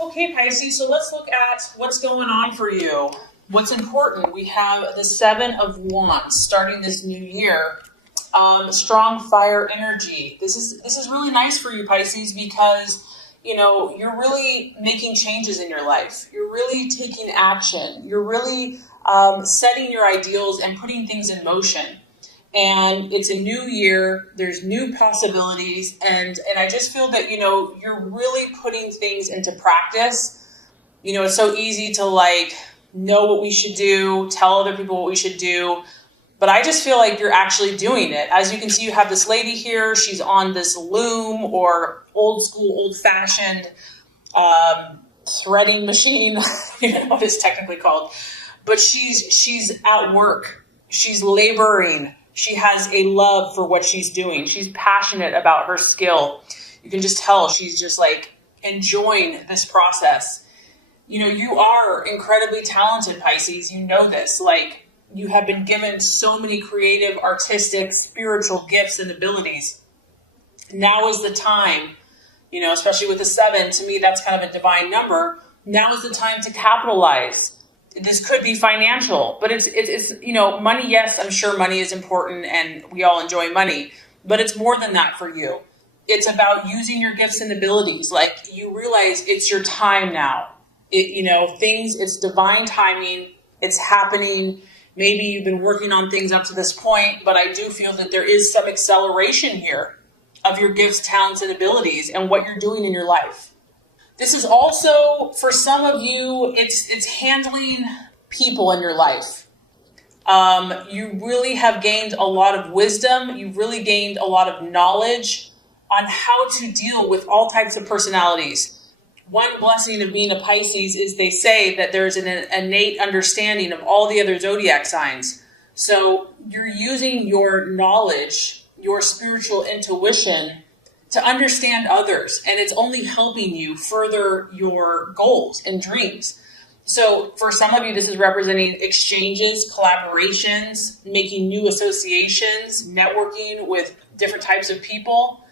Okay, Pisces, so let's look at what's going on for you. What's important? We have the Seven of Wands starting this new year. Strong fire energy. This is really nice for you, Pisces, because you're really making changes in your life. You're really taking action. You're really setting your ideals and putting things in motion. And it's a new year. There's new possibilities, and I just feel that you're really putting things into practice. It's so easy to know what we should do, tell other people what we should do, but I just feel like you're actually doing it. As you can see, you have this lady here. She's on this loom or old school, old fashioned threading machine. I don't know what it's technically called, but she's at work. She's laboring. She has a love for what she's doing. She's passionate about her skill. You can just tell she's just enjoying this process. You are incredibly talented, Pisces. You know this. You have been given so many creative, artistic, spiritual gifts and abilities. Now is the time, especially with the 7, to me, that's kind of a divine number. Now is the time to capitalize. This could be financial, but it's money. Yes, I'm sure money is important and we all enjoy money, but it's more than that for you. It's about using your gifts and abilities. You realize it's your time now. It's divine timing. It's happening. Maybe you've been working on things up to this point, but I do feel that there is some acceleration here of your gifts, talents, and abilities and what you're doing in your life. This is also, for some of you, it's handling people in your life. You really have gained a lot of wisdom. You've really gained a lot of knowledge on how to deal with all types of personalities. One blessing of being a Pisces is they say that there's an innate understanding of all the other zodiac signs. So you're using your knowledge, your spiritual intuition to understand others, and it's only helping you further your goals and dreams. So for some of you, this is representing exchanges, collaborations, making new associations, networking with different types of people.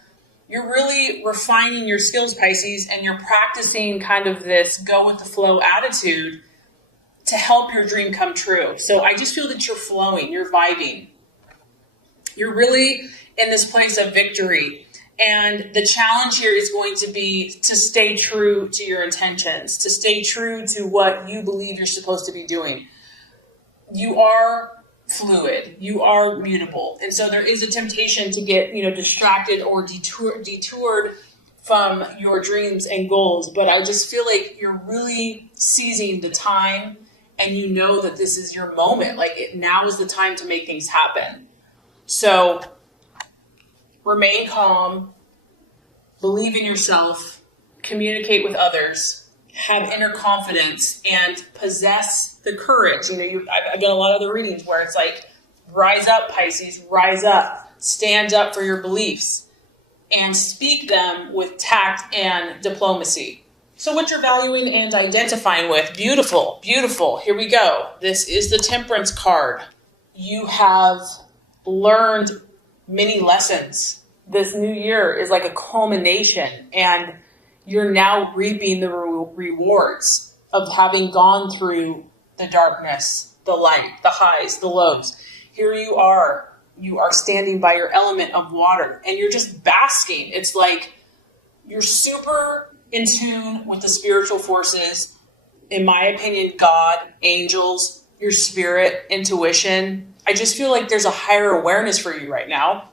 You're really refining your skills, Pisces, and you're practicing kind of this go with the flow attitude to help your dream come true. So I just feel that you're flowing, you're vibing. You're really in this place of victory. And the challenge here is going to be to stay true to your intentions, to stay true to what you believe you're supposed to be doing. You are fluid, you are mutable. And so there is a temptation to get, distracted or detoured from your dreams and goals. But I just feel like you're really seizing the time and you know that this is your moment. Now is the time to make things happen. So remain calm, believe in yourself, communicate with others, have inner confidence, and possess the courage. I've done a lot of the readings where it's rise up, Pisces, rise up, stand up for your beliefs, and speak them with tact and diplomacy. So what you're valuing and identifying with, beautiful, beautiful. Here we go. This is the Temperance card. You have learned many lessons. This new year is like a culmination, and you're now reaping the rewards of having gone through the darkness, the light, the highs, the lows. Here you are standing by your element of water, and you're just basking. It's like you're super in tune with the spiritual forces. In my opinion, God, angels, your spirit, intuition. I just feel like there's a higher awareness for you right now.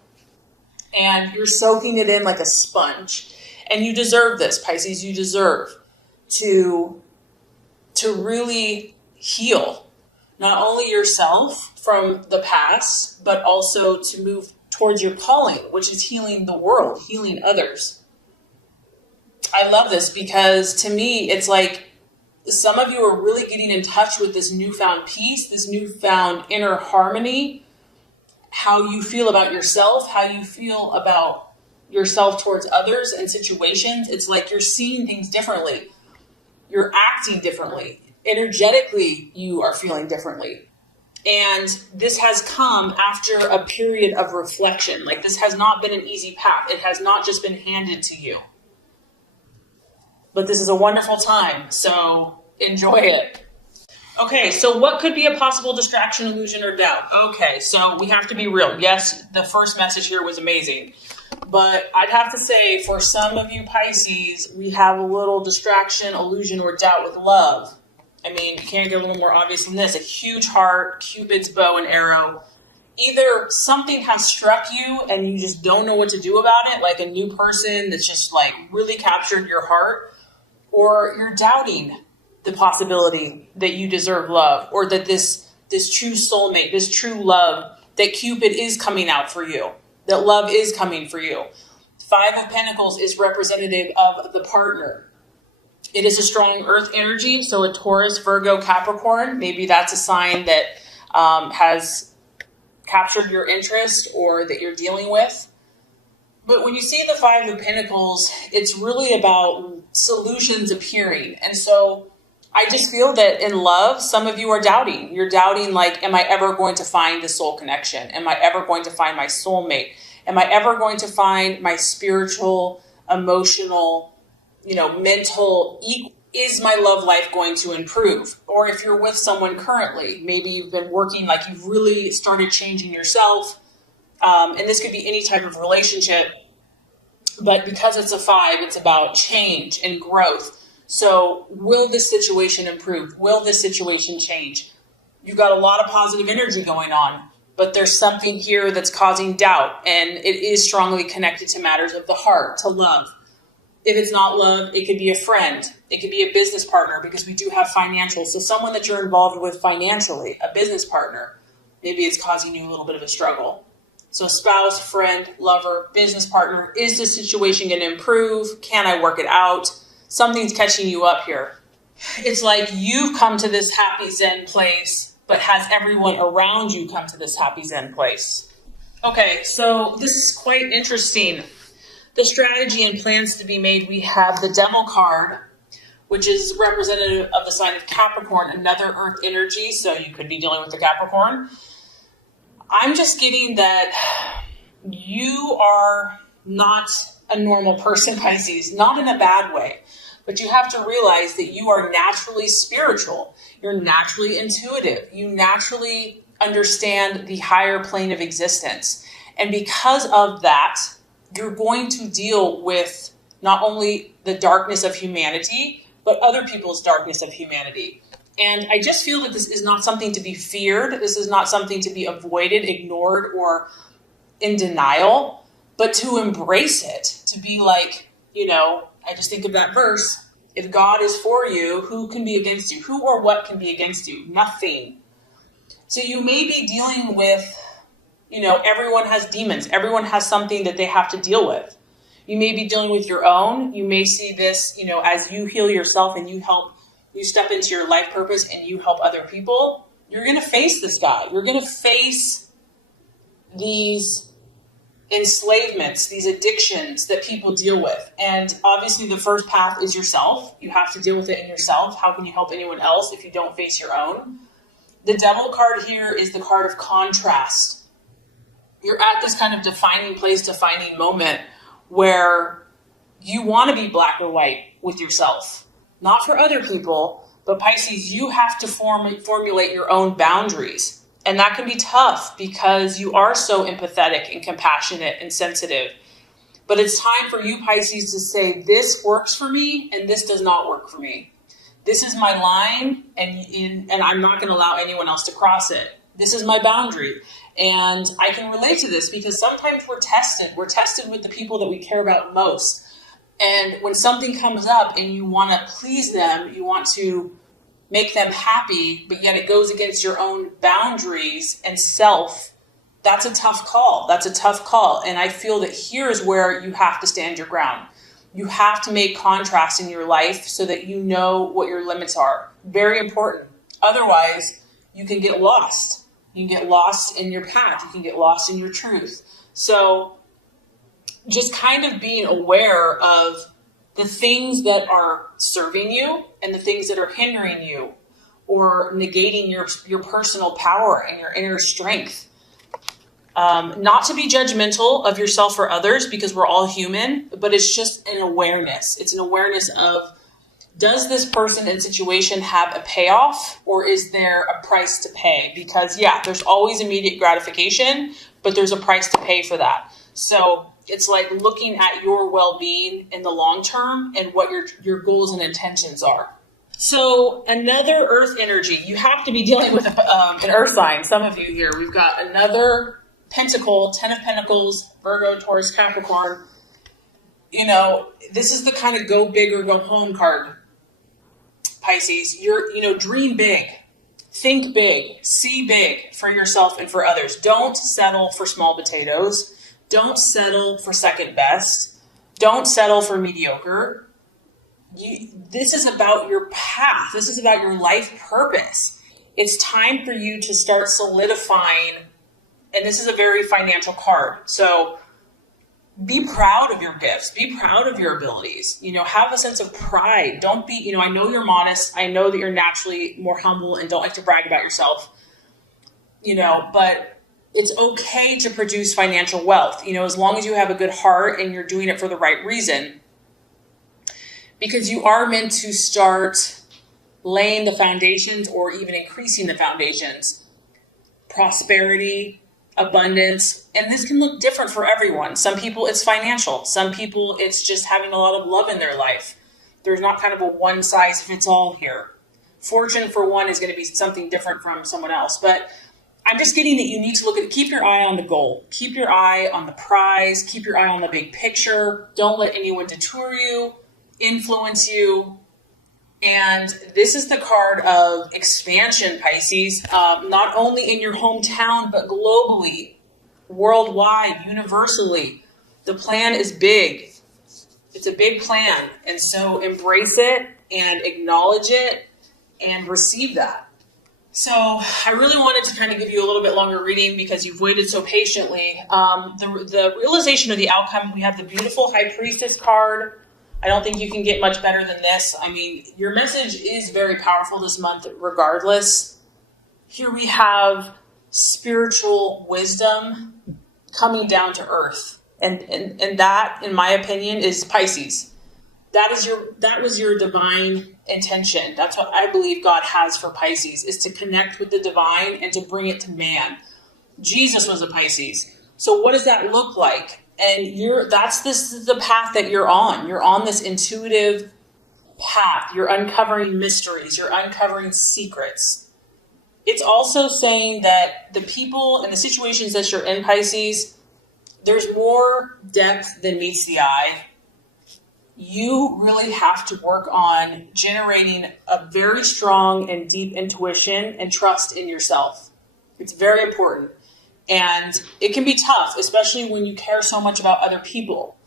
And you're soaking it in like a sponge. And you deserve this, Pisces. You deserve to really heal not only yourself from the past, but also to move towards your calling, which is healing the world, healing others. I love this because to me, it's like some of you are really getting in touch with this newfound peace, this newfound inner harmony, how you feel about yourself, how you feel about yourself towards others and situations. It's like you're seeing things differently. You're acting differently. Energetically, you are feeling differently. And this has come after a period of reflection. This has not been an easy path. It has not just been handed to you. but this is a wonderful time, so enjoy it. Okay, so what could be a possible distraction, illusion, or doubt? Okay, so we have to be real. Yes, the first message here was amazing, but I'd have to say for some of you Pisces, we have a little distraction, illusion, or doubt with love. I mean, you can't get a little more obvious than this. A huge heart, Cupid's bow and arrow. Either something has struck you and you just don't know what to do about it, like a new person that's just like really captured your heart, or you're doubting the possibility that you deserve love, or that this true soulmate, this true love, that Cupid is coming out for you, that love is coming for you. Five of Pentacles is representative of the partner. It is a strong earth energy, so a Taurus, Virgo, Capricorn, maybe that's a sign that has captured your interest or that you're dealing with. But when you see the Five of Pentacles, it's really about solutions appearing. And so I just feel that in love, some of you are doubting. You're doubting, like, am I ever going to find the soul connection? Am I ever going to find my soulmate? Am I ever going to find my spiritual, emotional, mental, is my love life going to improve? Or if you're with someone currently, maybe you've been working, like you've really started changing yourself. And this could be any type of relationship, but because it's a five, it's about change and growth. So will this situation improve? Will this situation change? You've got a lot of positive energy going on, but there's something here that's causing doubt, and it is strongly connected to matters of the heart, to love. If it's not love, it could be a friend. It could be a business partner, because we do have financial. So someone that you're involved with financially, a business partner, maybe it's causing you a little bit of a struggle. So spouse, friend, lover, business partner, is this situation going to improve? Can I work it out? Something's catching you up here. It's like you've come to this happy Zen place, but has everyone around you come to this happy Zen place? Okay, so this is quite interesting. The strategy and plans to be made, we have the Devil card, which is representative of the sign of Capricorn, another earth energy, so you could be dealing with the Capricorn. I'm just getting that you are not a normal person, Pisces, not in a bad way, but you have to realize that you are naturally spiritual. You're naturally intuitive. You naturally understand the higher plane of existence. And because of that, you're going to deal with not only the darkness of humanity, but other people's darkness of humanity. And I just feel that this is not something to be feared. This is not something to be avoided, ignored, or in denial, but to embrace it, to be like, I just think of that verse. If God is for you, who can be against you? Who or what can be against you? Nothing. So you may be dealing with, everyone has demons. Everyone has something that they have to deal with. You may be dealing with your own. You may see this, as you heal yourself and you step into your life purpose and you help other people, you're going to face this guy. You're going to face these enslavements, these addictions that people deal with. And obviously the first path is yourself. You have to deal with it in yourself. How can you help anyone else if you don't face your own? The Devil card here is the card of contrast. You're at this kind of defining place, defining moment where you want to be black or white with yourself. Not for other people, but Pisces, you have to formulate your own boundaries. And that can be tough because you are so empathetic and compassionate and sensitive. But it's time for you, Pisces, to say, this works for me and this does not work for me. This is my line and I'm not going to allow anyone else to cross it. This is my boundary. And I can relate to this because sometimes we're tested. We're tested with the people that we care about most. And when something comes up and you want to please them, you want to make them happy, but yet it goes against your own boundaries and self, that's a tough call. That's a tough call. And I feel that here is where you have to stand your ground. You have to make contrast in your life so that you know what your limits are. Very important. Otherwise, you can get lost. You can get lost in your path. You can get lost in your truth. So just kind of being aware of the things that are serving you and the things that are hindering you or negating your personal power and your inner strength. Not to be judgmental of yourself or others because we're all human, but it's just an awareness. It's an awareness of Does this person and situation have a payoff, or is there a price to pay? Because yeah, there's always immediate gratification, but there's a price to pay for that. So it's like looking at your well-being in the long term and what your goals and intentions are. So another earth energy, you have to be dealing with an earth sign. Some of you here, we've got another pentacle, 10 of pentacles, Virgo, Taurus, Capricorn. You know, this is the kind of go big or go home card. Pisces, dream big, think big, see big for yourself and for others. Don't settle for small potatoes. Don't settle for second best. Don't settle for mediocre. This is about your path. This is about your life purpose. It's time for you to start solidifying, and this is a very financial card. So be proud of your gifts. Be proud of your abilities. Have a sense of pride. Don't be, I know you're modest. I know that you're naturally more humble and don't like to brag about yourself, but it's okay to produce financial wealth, as long as you have a good heart and you're doing it for the right reason, because you are meant to start laying the foundations or even increasing the foundations, prosperity, abundance. And this can look different for everyone. Some people it's financial. Some people it's just having a lot of love in their life. There's not kind of a one size fits all here. Fortune for one is going to be something different from someone else. But I'm just getting that you need to keep your eye on the goal. Keep your eye on the prize. Keep your eye on the big picture. Don't let anyone detour you, influence you. And this is the card of expansion, Pisces, not only in your hometown, but globally, worldwide, universally. The plan is big. It's a big plan. And so embrace it and acknowledge it and receive that. So I really wanted to kind of give you a little bit longer reading because you've waited so patiently. The realization of the outcome, we have the beautiful High Priestess card. I don't think you can get much better than this. I mean, your message is very powerful this month regardless. Here we have spiritual wisdom coming down to earth. And that, in my opinion, is Pisces. That was your divine intention. That's what I believe God has for Pisces, is to connect with the divine and to bring it to man. Jesus was a Pisces. So what does that look like? And this is the path that you're on. You're on this intuitive path. You're uncovering mysteries. You're uncovering secrets. It's also saying that the people and the situations that you're in, Pisces, there's more depth than meets the eye. You really have to work on generating a very strong and deep intuition and trust in yourself. It's very important. And it can be tough, especially when you care so much about other people.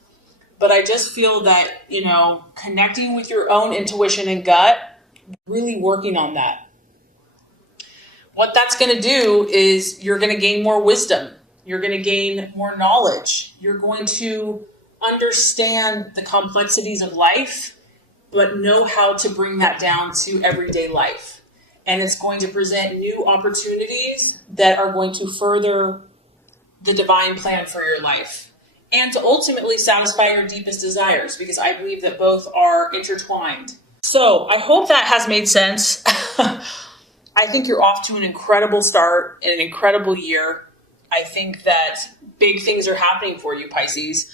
But I just feel that, connecting with your own intuition and gut, really working on that. What that's going to do is you're going to gain more wisdom. You're going to gain more knowledge. You're going to understand the complexities of life, but know how to bring that down to everyday life. And it's going to present new opportunities that are going to further the divine plan for your life and to ultimately satisfy your deepest desires, because I believe that both are intertwined. So I hope that has made sense. I think you're off to an incredible start and an incredible year. I think that big things are happening for you, Pisces.